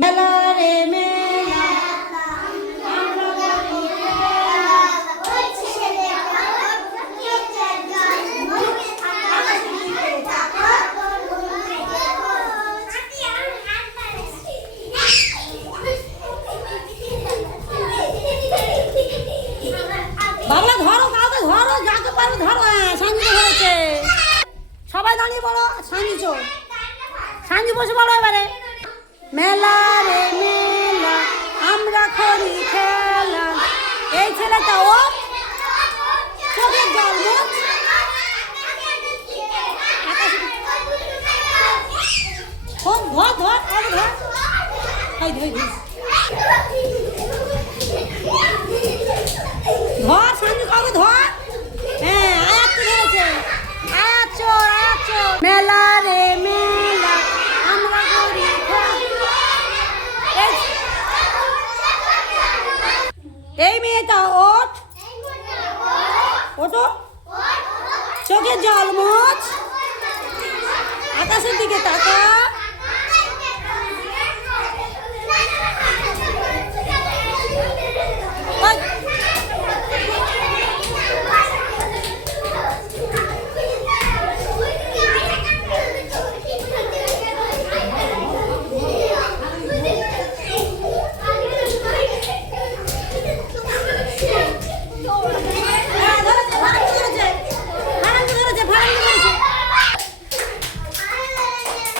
মেলা রে মেলা বাংলা ধরো, কাউকে ধরো, যাকে পারো ধরো। হ্যাঁ, সঞ্জু ধরেছে। সবাই দাঁড়িয়ে পড়ো। সঞ্জু সঞ্জু বসে পড়ো এবারে। মেলা রে মেলা আমরা করি খেলা। এই ছেলেটা ও চোখের জল মুখ। ধর ধর ধর ধর ধর সঞ্জু, কাউকে ধর। হ্যাঁ, আয়াত ধরেছে। আয়াত চোর, আয়াত চোর। মেলা রে মেলা আমরা করি খেলা। এই মেয়েটা ওঠ, ওঠো, চোখে জল মোছ, আকাশের দিকে তাকা।